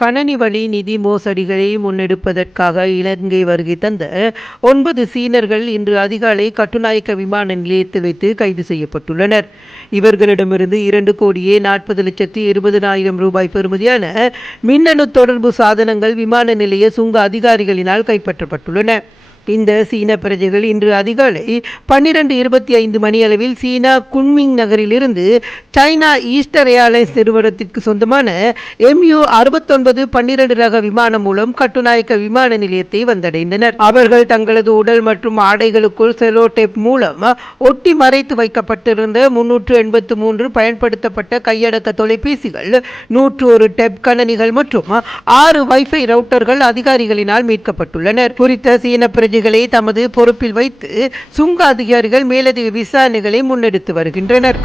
கணனி வழி நிதி மோசடிகளை முன்னெடுப்பதற்காக இலங்கை வருகை தந்த 9 சீனர்கள் இன்று அதிகாலை கட்டுநாயக்க விமான நிலையத்தில் வைத்து கைது செய்யப்பட்டுள்ளனர். இவர்களிடமிருந்து 2,40,20,000 ரூபாய் பெறுமதியான மின்னணு தொடர்பு சாதனங்கள் விமான நிலைய சுங்க அதிகாரிகளினால் கைப்பற்றப்பட்டுள்ளன. இந்த சீன பிரஜைகள் இன்று அதிகாலை 12:25 மணியளவில் சீனா குன்மிங் நகரிலிருந்து சைனா ஈஸ்டர் ஏர்லைன்ஸ் நிறுவனத்திற்கு சொந்தமான MU-69-12 ரக விமானம் மூலம் கட்டுநாயக்க விமான நிலையத்தை வந்தடைந்தனர். அவர்கள் தங்களது உடல் மற்றும் ஆடைகளுக்குள் செலோ டேப் மூலம் ஒட்டி மறைத்து வைக்கப்பட்டிருந்த 383 பயன்படுத்தப்பட்ட கையடக்க தொலைபேசிகள், 101 டேப் கணனிகள் மற்றும் 6 வைஃபை ரவுட்டர்கள் அதிகாரிகளினால் மீட்கப்பட்டுள்ளனர். குறித்த சீன பிரஜைகளை தமது பொறுப்பில் வைத்து சுங்க அதிகாரிகள் மேலதிக விசாரணைகளை முன்னெடுத்து வருகின்றனர்.